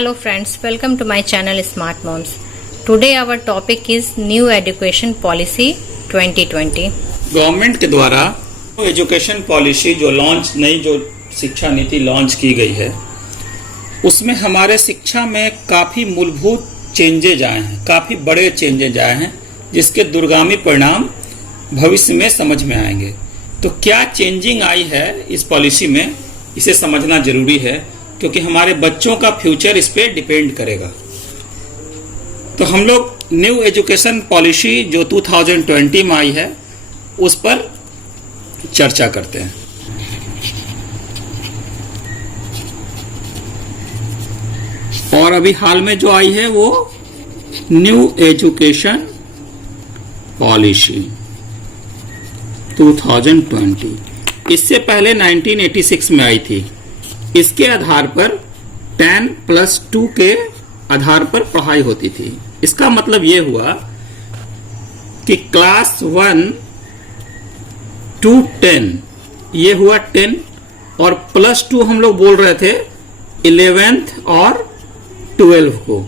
Hello friends, welcome to my channel Smart Moms. Today our topic is New Education Policy 2020. Government के द्वारा education policy जो नई शिक्षा नीति लॉन्च की गई है, उसमें हमारे शिक्षा में काफ़ी मूलभूत चेंजेज आए हैं, काफ़ी बड़े चेंजेज आए हैं, जिसके दूरगामी परिणाम भविष्य में समझ में आएंगे। तो क्या चेंजिंग आई है इस पॉलिसी में, इसे समझना जरूरी है, क्योंकि हमारे बच्चों का फ्यूचर इस पे डिपेंड करेगा। तो हम लोग न्यू एजुकेशन पॉलिसी जो 2020 में आई है उस पर चर्चा करते हैं। और अभी हाल में जो आई है वो न्यू एजुकेशन पॉलिसी 2020, इससे पहले 1986 में आई थी। इसके आधार पर 10+2 के आधार पर पढ़ाई होती थी। इसका मतलब यह हुआ कि क्लास 1 to 10 ये हुआ 10 और +2 हम लोग बोल रहे थे 11th और 12 को,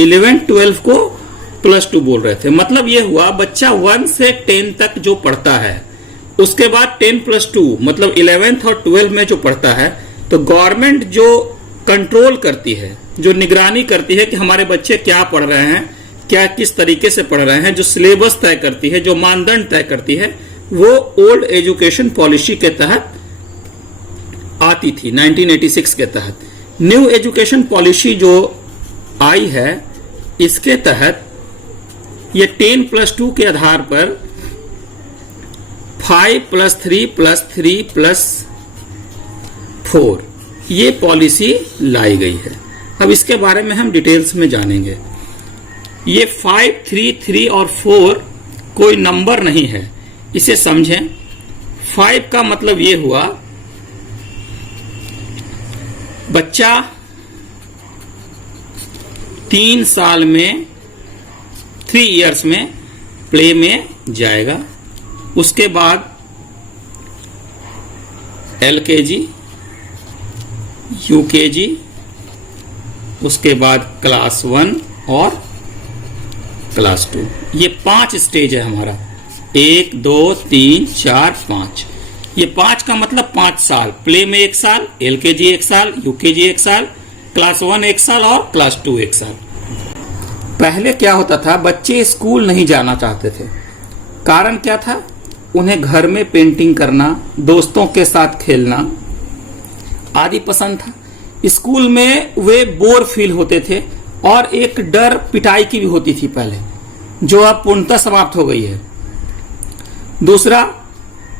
11 12 को +2 बोल रहे थे। मतलब यह हुआ बच्चा 1 से 10 तक जो पढ़ता है, उसके बाद 10+2 मतलब 11th और 12 में जो पढ़ता है, तो गवर्नमेंट जो कंट्रोल करती है, जो निगरानी करती है कि हमारे बच्चे क्या पढ़ रहे हैं, क्या किस तरीके से पढ़ रहे हैं, जो सिलेबस तय करती है, जो मानदंड तय करती है, वो ओल्ड एजुकेशन पॉलिसी के तहत आती थी। 1986 के तहत न्यू एजुकेशन पॉलिसी जो आई है, इसके तहत ये 10+2 के आधार पर 5+3+3+4 ये पॉलिसी लाई गई है। अब इसके बारे में हम डिटेल्स में जानेंगे। ये 5, 3, 3 और 4 कोई नंबर नहीं है, इसे समझें। 5 का मतलब ये हुआ बच्चा 3 साल में 3 इयर्स में प्ले में जाएगा, उसके बाद LKG, UKG, उसके बाद क्लास 1 और क्लास 2। ये 5 स्टेज है हमारा, 1 2 3 4 5। ये 5 का मतलब 5 साल, प्ले में 1 साल, LKG 1 साल, UKG 1 साल, क्लास 1 1 साल और क्लास 2 1 साल। पहले क्या होता था, बच्चे स्कूल नहीं जाना चाहते थे। कारण क्या था? उन्हें घर में पेंटिंग करना, दोस्तों के साथ खेलना आदि पसंद था। स्कूल में वे बोर फील होते थे और एक डर पिटाई की भी होती थी पहले, जो अब पूर्णतः समाप्त हो गई है। दूसरा,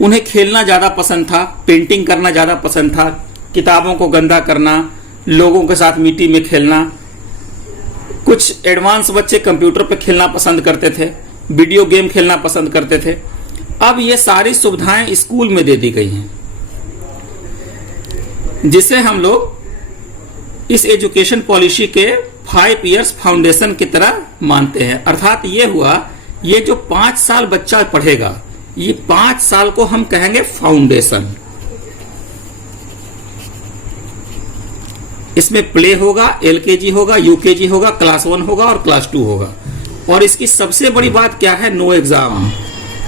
उन्हें खेलना ज्यादा पसंद था, पेंटिंग करना ज्यादा पसंद था, किताबों को गंदा करना, लोगों के साथ मिट्टी में खेलना। कुछ एडवांस बच्चे कंप्यूटर पर खेलना पसंद करते थे, वीडियो गेम खेलना पसंद करते थे। अब ये सारी सुविधाएं स्कूल में दे दी गई हैं, जिसे हम लोग इस एजुकेशन पॉलिसी के 5 इयर्स फाउंडेशन की तरह मानते हैं। अर्थात ये हुआ, ये जो 5 साल बच्चा पढ़ेगा, ये 5 साल को हम कहेंगे फाउंडेशन। इसमें प्ले होगा, LKG होगा, UKG होगा, क्लास 1 होगा और क्लास 2 होगा। और इसकी सबसे बड़ी बात क्या है? नो एग्जाम,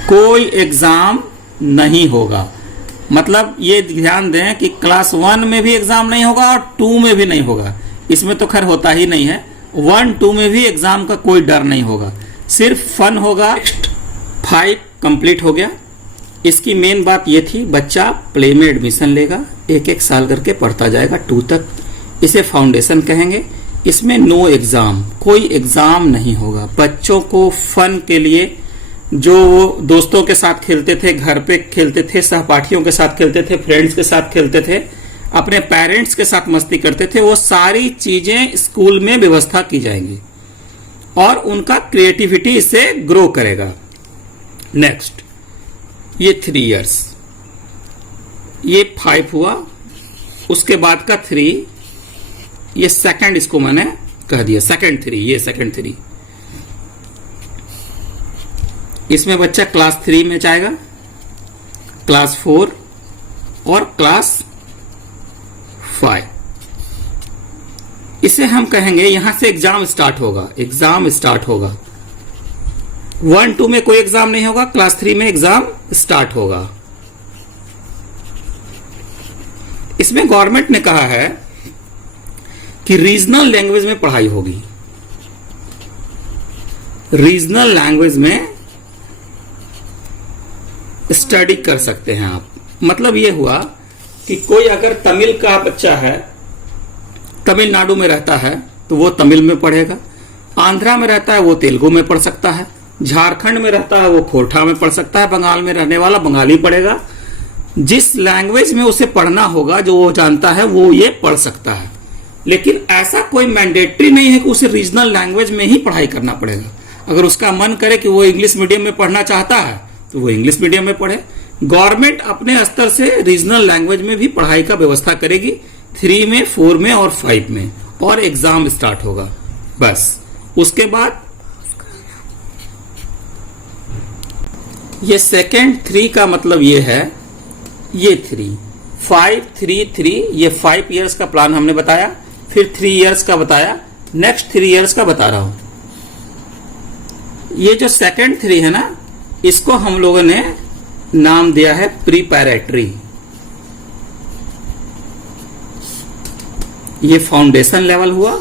कोई एग्जाम नहीं होगा। मतलब ये ध्यान दें कि क्लास 1 में भी एग्जाम नहीं होगा और 2 में भी नहीं होगा। इसमें तो खैर होता ही नहीं है। 1 2 में भी एग्जाम का कोई डर नहीं होगा, सिर्फ फन होगा। 5 कंप्लीट हो गया। इसकी मेन बात ये थी, बच्चा प्ले में एडमिशन लेगा, 1-1 साल करके पढ़ता जाएगा 2 तक। इसे फाउंडेशन कहेंगे। इसमें नो एग्जाम, कोई एग्जाम नहीं होगा। बच्चों को फन के लिए जो वो दोस्तों के साथ खेलते थे, घर पे खेलते थे, सहपाठियों के साथ खेलते थे, फ्रेंड्स के साथ खेलते थे, अपने पेरेंट्स के साथ मस्ती करते थे, वो सारी चीजें स्कूल में व्यवस्था की जाएंगी और उनका क्रिएटिविटी इससे ग्रो करेगा। नेक्स्ट, ये 3 इयर्स, ये 5 हुआ। उसके बाद का 3, ये सेकंड, इसको मैंने कह दिया सेकंड 3, ये सेकंड 3। इसमें बच्चा क्लास 3 में जाएगा, क्लास 4 और क्लास 5। इसे हम कहेंगे यहां से एग्जाम स्टार्ट होगा, एग्जाम स्टार्ट होगा। 1, 2 में कोई एग्जाम नहीं होगा, क्लास 3 में एग्जाम स्टार्ट होगा। इसमें गवर्नमेंट ने कहा है कि रीजनल लैंग्वेज में पढ़ाई होगी, रीजनल लैंग्वेज में स्टडी कर सकते हैं आप। मतलब यह हुआ कि कोई अगर तमिल का बच्चा है, तमिलनाडु में रहता है तो वो तमिल में पढ़ेगा, आंध्रा में रहता है वो तेलुगु में पढ़ सकता है, झारखंड में रहता है वो खोरठा में पढ़ सकता है, बंगाल में रहने वाला बंगाली पढ़ेगा। जिस लैंग्वेज में उसे पढ़ना होगा, जो वो जानता है, वो ये पढ़ सकता है। लेकिन ऐसा कोई मैंडेटरी नहीं है कि उसे रीजनल लैंग्वेज में ही पढ़ाई करना पड़ेगा। अगर उसका मन करे कि वो इंग्लिश मीडियम में पढ़ना चाहता है तो वो इंग्लिश मीडियम में पढ़े। गवर्नमेंट अपने स्तर से रीजनल लैंग्वेज में भी पढ़ाई का व्यवस्था करेगी, 3 में, 4 में और 5 में, और एग्जाम स्टार्ट होगा। बस उसके बाद ये सेकेंड 3 का मतलब ये है, ये 3, 5, 3, 3, ये 5 इयर्स का प्लान हमने बताया, फिर 3 इयर्स का बताया, नेक्स्ट 3 इयर्स का बता रहा हूं। ये जो सेकेंड 3 है ना, इसको हम लोगों ने नाम दिया है प्रीपैरेटरी। ये फाउंडेशन लेवल हुआ,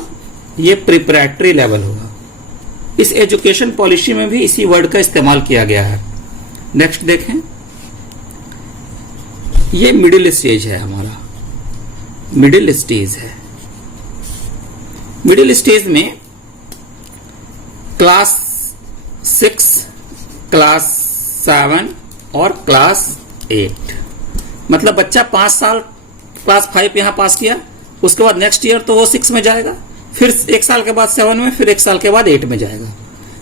ये प्रिपरेटरी लेवल हुआ। इस एजुकेशन पॉलिसी में भी इसी वर्ड का इस्तेमाल किया गया है। नेक्स्ट देखें, ये मिडिल स्टेज है हमारा, मिडिल स्टेज है। मिडिल स्टेज में क्लास 6, क्लास 7 और क्लास 8, मतलब बच्चा 5 साल क्लास 5 यहां पास किया, उसके बाद नेक्स्ट ईयर तो वो 6 में जाएगा, फिर 1 साल के बाद 7 में, फिर 1 साल के बाद 8 में जाएगा।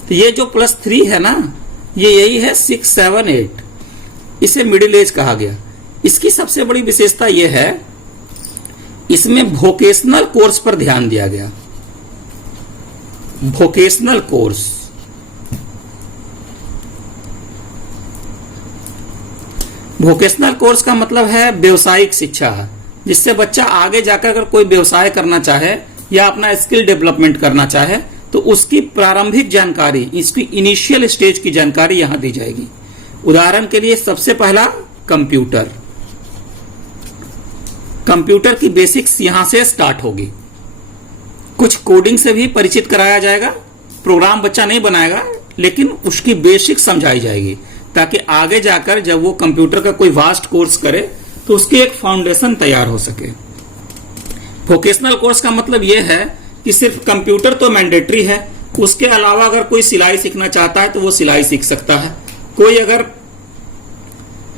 तो ये जो +3 है ना, ये यही है 6, 7, 8। इसे मिडिल एज कहा गया। इसकी सबसे बड़ी विशेषता यह है, इसमें वोकेशनल कोर्स पर ध्यान दिया गया। वोकेशनल कोर्स, वोकेशनल कोर्स का मतलब है व्यवसायिक शिक्षा, जिससे बच्चा आगे जाकर अगर कोई व्यवसाय करना चाहे या अपना स्किल डेवलपमेंट करना चाहे तो उसकी प्रारंभिक जानकारी, इसकी इनिशियल स्टेज की जानकारी यहां दी जाएगी। उदाहरण के लिए सबसे पहला कंप्यूटर, कंप्यूटर की बेसिक्स यहां से स्टार्ट होगी। कुछ कोडिंग से भी परिचित कराया जाएगा। प्रोग्राम बच्चा नहीं बनाएगा, लेकिन उसकी बेसिक समझाई जाएगी, ताकि आगे जाकर जब वो कंप्यूटर का कोई वास्ट कोर्स करे तो उसकी एक फाउंडेशन तैयार हो सके। वोकेशनल कोर्स का मतलब यह है कि सिर्फ कंप्यूटर तो मैंडेटरी है, उसके अलावा अगर कोई सिलाई सीखना चाहता है तो वो सिलाई सीख सकता है, कोई अगर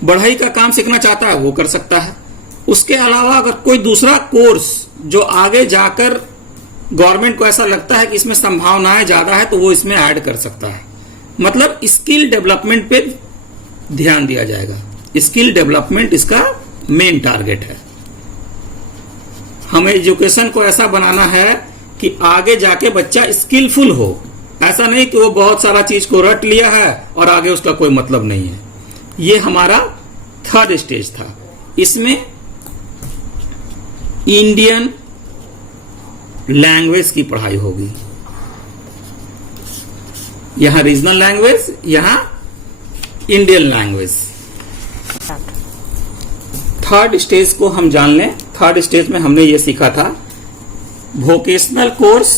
बढ़ई का काम सीखना चाहता है वो कर सकता है। उसके अलावा अगर कोई दूसरा कोर्स जो आगे जाकर गवर्नमेंट को ऐसा लगता है कि इसमें संभावनाएं ज्यादा है तो वो इसमें ऐड कर सकता है। मतलब स्किल डेवलपमेंट पे ध्यान दिया जाएगा। स्किल डेवलपमेंट इसका मेन टारगेट है। हमें एजुकेशन को ऐसा बनाना है कि आगे जाके बच्चा स्किलफुल हो, ऐसा नहीं कि वो बहुत सारा चीज को रट लिया है और आगे उसका कोई मतलब नहीं है। ये हमारा 3rd स्टेज था। इसमें इंडियन लैंग्वेज की पढ़ाई होगी। यहां रीजनल लैंग्वेज, यहां इंडियन लैंग्वेज। 3rd स्टेज को हम जान लें। 3rd स्टेज में हमने ये सीखा था वोकेशनल कोर्स।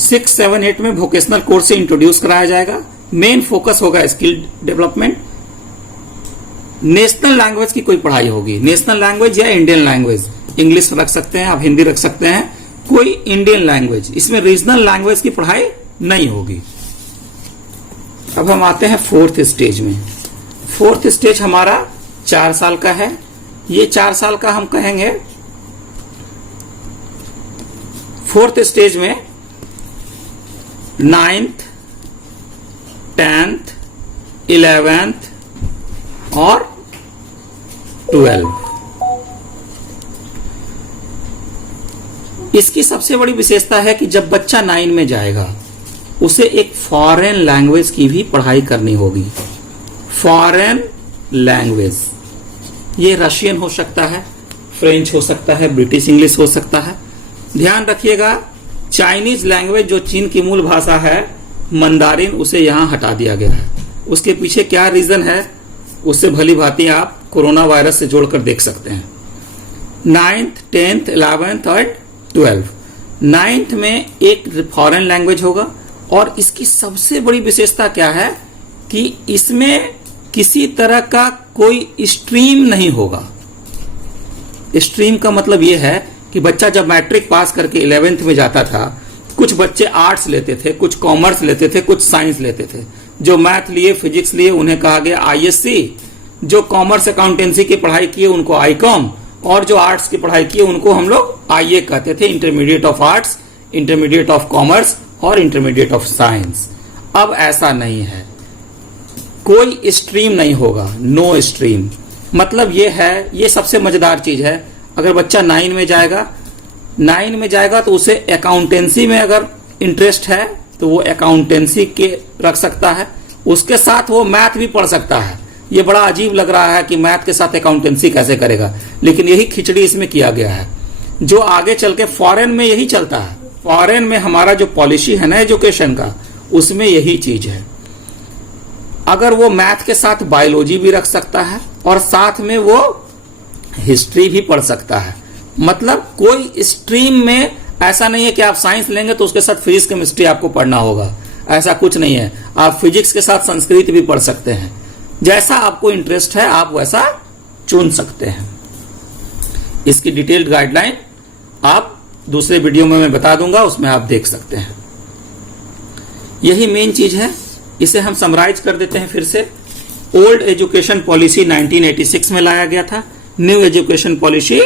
6, 7, 8 में वोकेशनल कोर्स से इंट्रोड्यूस कराया जाएगा। मेन फोकस होगा स्किल डेवलपमेंट। नेशनल लैंग्वेज की कोई पढ़ाई होगी, नेशनल लैंग्वेज या इंडियन लैंग्वेज, इंग्लिश रख सकते हैं आप, हिंदी रख सकते हैं, कोई इंडियन लैंग्वेज। इसमें रीजनल लैंग्वेज की पढ़ाई नहीं होगी। अब हम आते हैं 4th स्टेज में। 4th स्टेज हमारा 4 साल का है। ये 4 साल का हम कहेंगे। 4th स्टेज में 9th, 10th, 11th और 12। इसकी सबसे बड़ी विशेषता है कि जब बच्चा 9 में जाएगा उसे एक फॉरेन लैंग्वेज की भी पढ़ाई करनी होगी। फॉरेन लैंग्वेज, ये रशियन हो सकता है, फ्रेंच हो सकता है, ब्रिटिश इंग्लिश हो सकता है। ध्यान रखिएगा, चाइनीज लैंग्वेज जो चीन की मूल भाषा है मंदारिन, उसे यहां हटा दिया गया है। उसके पीछे क्या रीजन है उससे भली भांति आप कोरोना वायरस से जोड़कर देख सकते हैं। 9th, 10th, 11th और 12th। 9th में एक फॉरेन लैंग्वेज होगा और इसकी सबसे बड़ी विशेषता क्या है कि इसमें किसी तरह का कोई स्ट्रीम नहीं होगा। स्ट्रीम का मतलब यह है कि बच्चा जब मैट्रिक पास करके 11th में जाता था, कुछ बच्चे आर्ट्स लेते थे, कुछ कॉमर्स लेते थे, कुछ साइंस लेते थे। जो मैथ लिए, फिजिक्स लिए, उन्हें कहा गया आईएससी। जो कॉमर्स अकाउंटेंसी की पढ़ाई किए उनको आईकॉम, और जो आर्ट्स की पढ़ाई किए उनको हम लोग आईए कहते थे, intermediate of arts, intermediate of commerce और इंटरमीडिएट ऑफ साइंस। अब ऐसा नहीं है, कोई स्ट्रीम नहीं होगा, नो स्ट्रीम। मतलब ये है, ये सबसे मजेदार चीज है। अगर बच्चा 9 में जाएगा तो उसे अकाउंटेंसी में अगर इंटरेस्ट है तो वो अकाउंटेंसी के रख सकता है, उसके साथ वो मैथ भी पढ़ सकता है। ये बड़ा अजीब लग रहा है कि मैथ के साथ अकाउंटेंसी कैसे करेगा, लेकिन यही खिचड़ी इसमें किया गया है, जो आगे चल के फॉरेन में यही चलता है। फॉरेन में हमारा जो पॉलिसी है ना एजुकेशन का, उसमें यही चीज है। अगर वो मैथ के साथ बायोलॉजी भी रख सकता है और साथ में वो हिस्ट्री भी पढ़ सकता है। मतलब कोई स्ट्रीम में ऐसा नहीं है कि आप साइंस लेंगे तो उसके साथ फिजिक्स केमिस्ट्री आपको पढ़ना होगा, ऐसा कुछ नहीं है। आप फिजिक्स के साथ संस्कृत भी पढ़ सकते हैं। जैसा आपको इंटरेस्ट है आप वैसा चुन सकते हैं। इसकी डिटेल्ड गाइडलाइन आप दूसरे वीडियो में मैं बता दूंगा, उसमें आप देख सकते हैं। यही मेन चीज है, इसे हम समराइज कर देते हैं फिर से। ओल्ड एजुकेशन पॉलिसी 1986 में लाया गया था, न्यू एजुकेशन पॉलिसी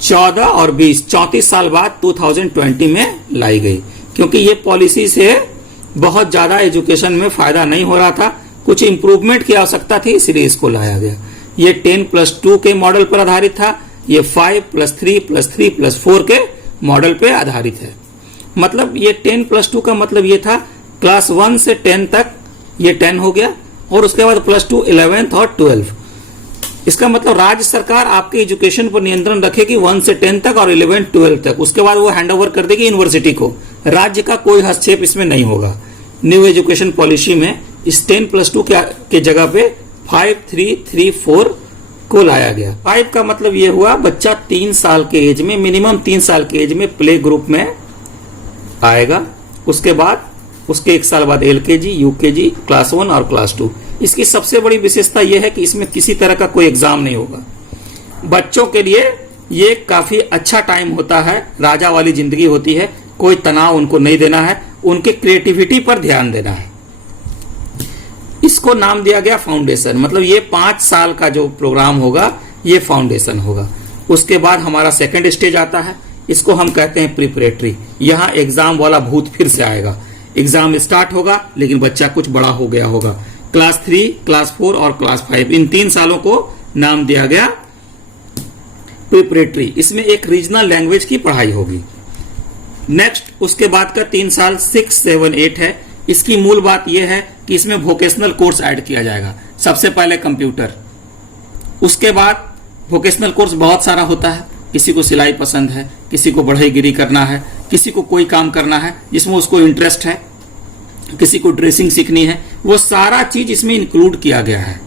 14 और 20 34 साल बाद 2020 में लाई गई, क्योंकि ये पॉलिसी से बहुत ज्यादा एजुकेशन में फायदा नहीं हो रहा था, कुछ इंप्रूवमेंट की आवश्यकता थी, इसलिए इसको लाया गया। ये 10+2 के मॉडल पर आधारित था, ये 5+3+3+4 के मॉडल पे आधारित है। मतलब ये 10+2 का मतलब ये था क्लास 1 से 10 तक ये 10 हो गया, और उसके बाद +2 11th और 12। इसका मतलब राज्य सरकार आपके एजुकेशन पर नियंत्रण रखेगी 1 से 10 तक और 11 12 तक, उसके बाद वो हैंडओवर कर देगी यूनिवर्सिटी को। राज्य का कोई हस्तक्षेप इसमें नहीं होगा। न्यू एजुकेशन पॉलिसी में इस 10+2 के जगह पे 5-3-3-4 को लाया गया। 5 का मतलब ये हुआ बच्चा 3 साल के एज में, मिनिमम 3 साल के एज में प्ले ग्रुप में आएगा। उसके बाद उसके 1 साल बाद एलकेजी, यूकेजी, क्लास 1 और क्लास 2। इसकी सबसे बड़ी विशेषता यह है कि इसमें किसी तरह का कोई एग्जाम नहीं होगा। बच्चों के लिए ये काफी अच्छा टाइम होता है, राजा वाली जिंदगी होती है, कोई तनाव उनको नहीं देना है, उनके क्रिएटिविटी पर ध्यान देना है। इसको नाम दिया गया फाउंडेशन, मतलब ये 5 साल का जो प्रोग्राम होगा ये फाउंडेशन होगा। उसके बाद हमारा सेकंड स्टेज आता है, इसको हम कहते हैं प्रिपरेटरी। यहाँ एग्जाम वाला भूत फिर से आएगा, एग्जाम स्टार्ट होगा लेकिन बच्चा कुछ बड़ा हो गया होगा। क्लास 3, क्लास 4 और क्लास 5, इन 3 सालों को नाम दिया गया प्रिपरेटरी। इसमें एक रीजनल लैंग्वेज की पढ़ाई होगी। नेक्स्ट उसके बाद का 3 साल 6, 7, 8 है। इसकी मूल बात यह है कि इसमें वोकेशनल कोर्स ऐड किया जाएगा। सबसे पहले कंप्यूटर, उसके बाद वोकेशनल कोर्स बहुत सारा होता है। किसी को सिलाई पसंद है, किसी को बढ़ईगिरी करना है, किसी को कोई काम करना है जिसमें उसको इंटरेस्ट है, किसी को ड्रेसिंग सीखनी है, वो सारा चीज इसमें इंक्लूड किया गया है।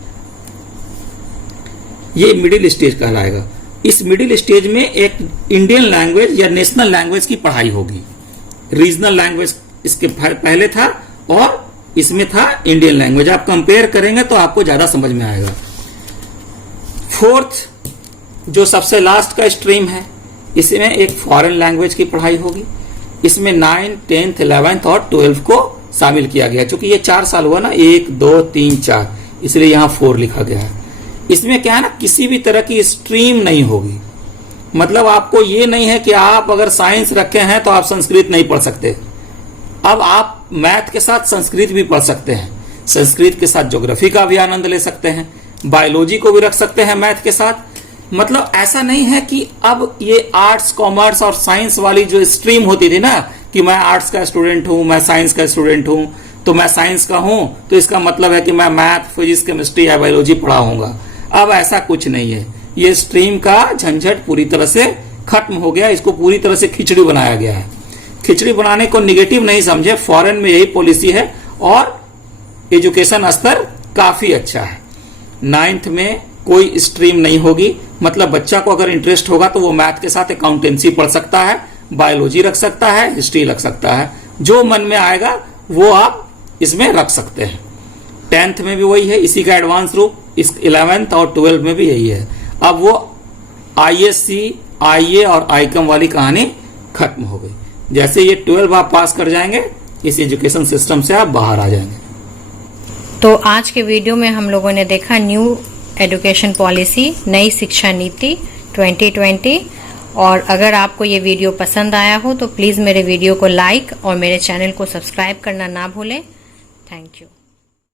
ये मिडिल स्टेज कहलाएगा। इस मिडिल स्टेज में एक इंडियन लैंग्वेज या नेशनल लैंग्वेज की पढ़ाई होगी। रीजनल लैंग्वेज इसके पहले था और इसमें था इंडियन लैंग्वेज। आप कंपेयर करेंगे तो आपको ज्यादा समझ में आएगा। फोर्थ जो सबसे लास्ट का स्ट्रीम है, इसमें एक फॉरेन लैंग्वेज की पढ़ाई होगी। इसमें 9, 10, 11 और 12 को शामिल किया गया। चूंकि ये 4 साल हुआ ना, 1, 2, 3, 4, इसलिए यहां 4 लिखा गया है। इसमें क्या है ना, किसी भी तरह की स्ट्रीम नहीं होगी। मतलब आपको ये नहीं है कि आप अगर साइंस रखे हैं तो आप संस्कृत नहीं पढ़ सकते। अब आप मैथ के साथ संस्कृत भी पढ़ सकते हैं, संस्कृत के साथ ज्योग्राफी का भी आनंद ले सकते हैं, बायोलॉजी को भी रख सकते हैं मैथ के साथ। मतलब ऐसा नहीं है कि अब ये आर्ट्स, कॉमर्स और साइंस वाली जो स्ट्रीम होती थी ना, कि मैं आर्ट्स का स्टूडेंट हूं, मैं साइंस का स्टूडेंट हूं, तो मैं साइंस का हूं तो इसका मतलब है कि मैं मैथ, फिजिक्स, केमिस्ट्री या बायोलॉजी पढ़ा हूंगा। अब ऐसा कुछ नहीं है। ये स्ट्रीम का झंझट पूरी तरह से खत्म हो गया, इसको पूरी तरह से खिचड़ी बनाया गया है। खिचड़ी बनाने को निगेटिव नहीं समझे, फॉरेन में यही पॉलिसी है और एजुकेशन स्तर काफी अच्छा है। 9th में कोई स्ट्रीम नहीं होगी, मतलब बच्चा को अगर इंटरेस्ट होगा तो वो मैथ के साथ अकाउंटेंसी पढ़ सकता है, बायोलॉजी रख सकता है, हिस्ट्री रख सकता है, जो मन में आएगा वो आप इसमें रख सकते हैं। 10th में भी वही है, इसी का एडवांस रूप। इस 11th और 12th में भी यही है। अब वो ISC, IA और ICOM वाली कहानी खत्म हो गई। जैसे ये 12 आप पास कर जाएंगे, इस एजुकेशन सिस्टम से आप बाहर आ जाएंगे। तो आज के वीडियो में हम लोगों ने देखा न्यू एजुकेशन पॉलिसी, नई शिक्षा नीति 2020। और अगर आपको ये वीडियो पसंद आया हो तो प्लीज मेरे वीडियो को लाइक और मेरे चैनल को सब्सक्राइब करना ना भूलें। Thank you.